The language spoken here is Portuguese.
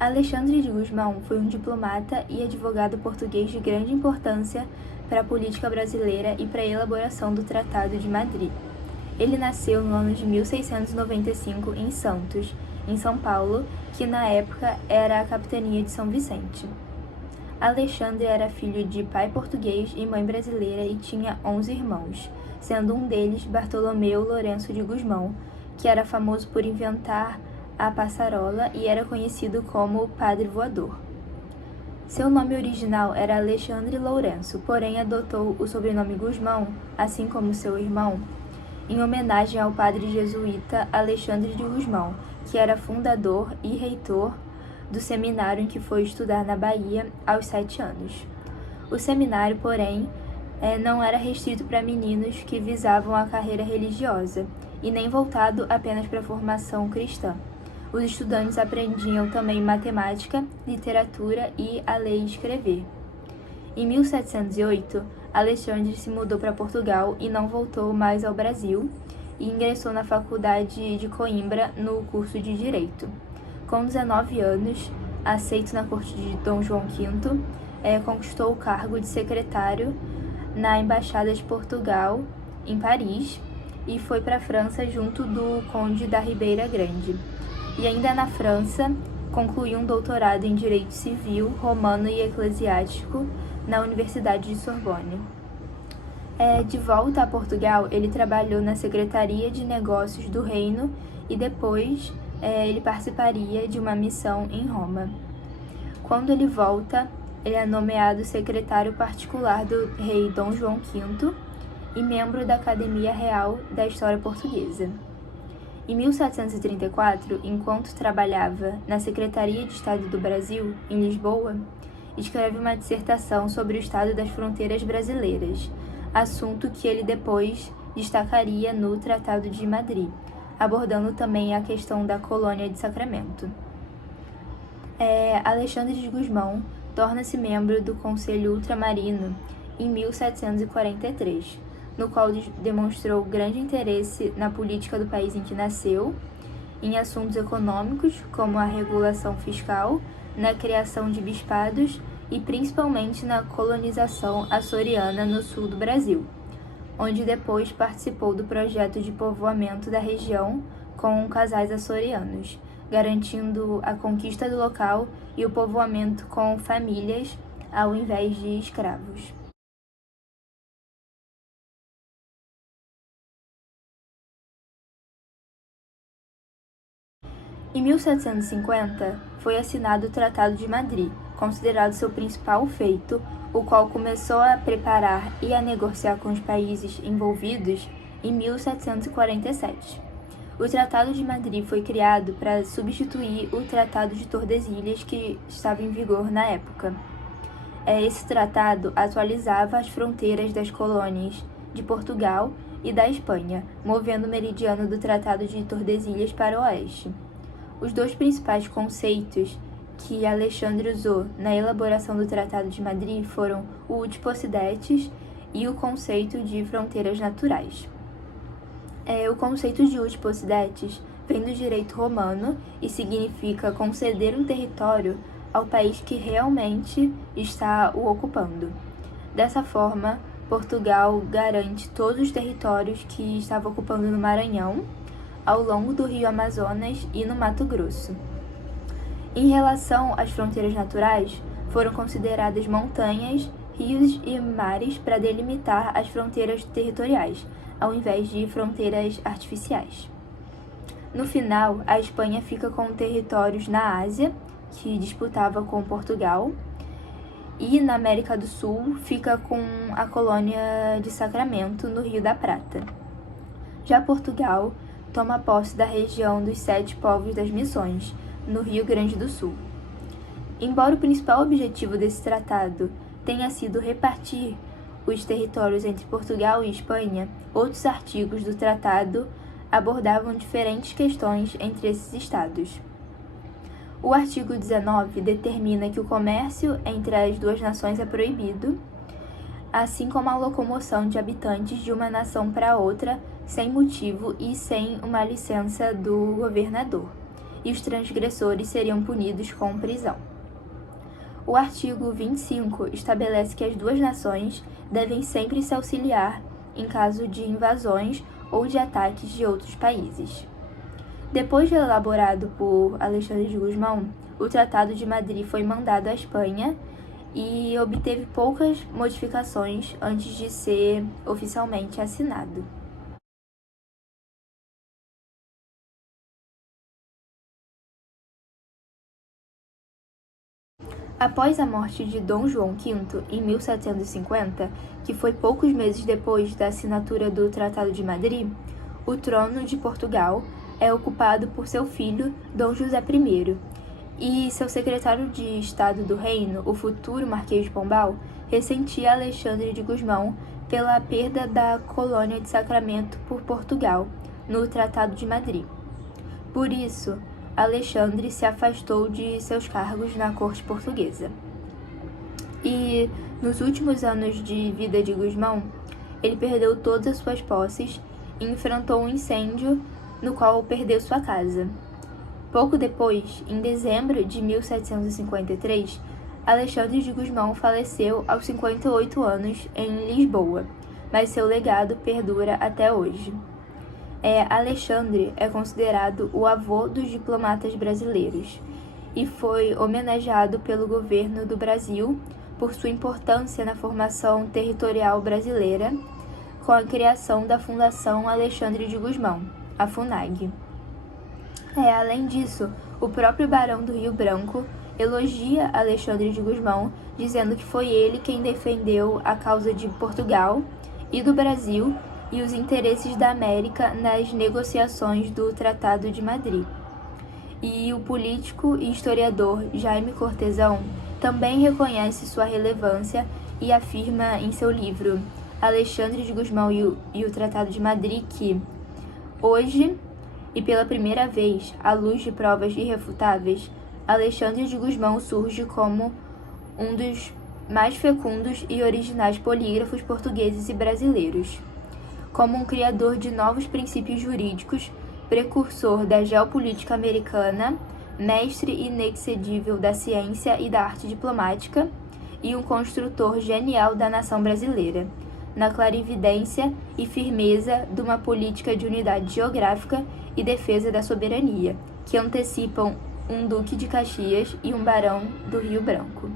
Alexandre de Gusmão foi um diplomata e advogado português de grande importância para a política brasileira e para a elaboração do Tratado de Madrid. Ele nasceu no ano de 1695 em Santos, em São Paulo, que na época era a capitania de São Vicente. Alexandre era filho de pai português e mãe brasileira e tinha 11 irmãos, sendo um deles Bartolomeu Lourenço de Gusmão, que era famoso por inventar a passarola e era conhecido como Padre Voador. Seu nome original era Alexandre Lourenço, porém adotou o sobrenome Gusmão, assim como seu irmão, em homenagem ao padre jesuíta Alexandre de Gusmão, que era fundador e reitor do seminário em que foi estudar na Bahia aos 7 anos. O seminário, porém, não era restrito para meninos que visavam a carreira religiosa, e nem voltado apenas para a formação cristã. Os estudantes aprendiam também matemática, literatura e a ler e escrever. Em 1708, Alexandre se mudou para Portugal e não voltou mais ao Brasil, e ingressou na Faculdade de Coimbra no curso de Direito. Com 19 anos, aceito na corte de Dom João V, conquistou o cargo de secretário na Embaixada de Portugal, em Paris, e foi para a França junto do Conde da Ribeira Grande. E ainda na França, concluiu um doutorado em Direito Civil, Romano e Eclesiástico na Universidade de Sorbonne. De volta a Portugal, ele trabalhou na Secretaria de Negócios do Reino e depois ele participaria de uma missão em Roma. Quando ele volta, ele é nomeado secretário particular do rei Dom João V e membro da Academia Real da História Portuguesa. Em 1734, enquanto trabalhava na Secretaria de Estado do Brasil, em Lisboa, escreve uma dissertação sobre o estado das fronteiras brasileiras, assunto que ele depois destacaria no Tratado de Madrid, abordando também a questão da colônia de Sacramento. Alexandre de Gusmão torna-se membro do Conselho Ultramarino em 1743, no qual demonstrou grande interesse na política do país em que nasceu, em assuntos econômicos, como a regulação fiscal, na criação de bispados e principalmente na colonização açoriana no sul do Brasil, onde depois participou do projeto de povoamento da região com casais açorianos, garantindo a conquista do local e o povoamento com famílias ao invés de escravos. Em 1750, foi assinado o Tratado de Madrid, considerado seu principal feito, o qual começou a preparar e a negociar com os países envolvidos em 1747. O Tratado de Madrid foi criado para substituir o Tratado de Tordesilhas que estava em vigor na época. Esse tratado atualizava as fronteiras das colônias de Portugal e da Espanha, movendo o meridiano do Tratado de Tordesilhas para o oeste. Os dois principais conceitos que Alexandre usou na elaboração do Tratado de Madrid foram o Uti Possidetis e o conceito de fronteiras naturais. O conceito de Uti Possidetis vem do direito romano e significa conceder um território ao país que realmente está o ocupando. Dessa forma, Portugal garante todos os territórios que estava ocupando no Maranhão, ao longo do Rio Amazonas e no Mato Grosso. Em relação às fronteiras naturais, foram consideradas montanhas, rios e mares para delimitar as fronteiras territoriais, ao invés de fronteiras artificiais. No final, a Espanha fica com territórios na Ásia, que disputava com Portugal, e na América do Sul fica com a colônia de Sacramento, no Rio da Prata. Já Portugal toma posse da região dos 7 povos das Missões, no Rio Grande do Sul. Embora o principal objetivo desse tratado tenha sido repartir os territórios entre Portugal e Espanha, outros artigos do tratado abordavam diferentes questões entre esses estados. O artigo 19 determina que o comércio entre as duas nações é proibido, assim como a locomoção de habitantes de uma nação para outra sem motivo e sem uma licença do governador. e os transgressores seriam punidos com prisão. O artigo 25 estabelece que as duas nações devem sempre se auxiliar em caso de invasões ou de ataques de outros países. Depois de elaborado por Alexandre de Gusmão, o Tratado de Madrid foi mandado à Espanha e obteve poucas modificações antes de ser oficialmente assinado. Após a morte de Dom João V, em 1750, que foi poucos meses depois da assinatura do Tratado de Madrid, o trono de Portugal é ocupado por seu filho, Dom José I, e seu secretário de Estado do Reino, o futuro Marquês de Pombal, ressentia Alexandre de Gusmão pela perda da colônia de Sacramento por Portugal, no Tratado de Madrid. Por isso, Alexandre se afastou de seus cargos na corte portuguesa. E, nos últimos anos de vida de Gusmão, ele perdeu todas as suas posses e enfrentou um incêndio no qual perdeu sua casa. Pouco depois, em dezembro de 1753, Alexandre de Gusmão faleceu aos 58 anos em Lisboa, mas seu legado perdura até hoje. Alexandre é considerado o avô dos diplomatas brasileiros e foi homenageado pelo governo do Brasil por sua importância na formação territorial brasileira, com a criação da Fundação Alexandre de Gusmão, a FUNAG. Além disso, o próprio Barão do Rio Branco elogia Alexandre de Gusmão, dizendo que foi ele quem defendeu a causa de Portugal e do Brasil e os interesses da América nas negociações do Tratado de Madrid. E o político e historiador Jaime Cortesão também reconhece sua relevância e afirma em seu livro Alexandre de Gusmão e o Tratado de Madrid que, hoje, e pela primeira vez, à luz de provas irrefutáveis, Alexandre de Gusmão surge como um dos mais fecundos e originais polígrafos portugueses e brasileiros, como um criador de novos princípios jurídicos, precursor da geopolítica americana, mestre inexcedível da ciência e da arte diplomática e um construtor genial da nação brasileira, na clarividência e firmeza de uma política de unidade geográfica e defesa da soberania, que antecipam um duque de Caxias e um barão do Rio Branco.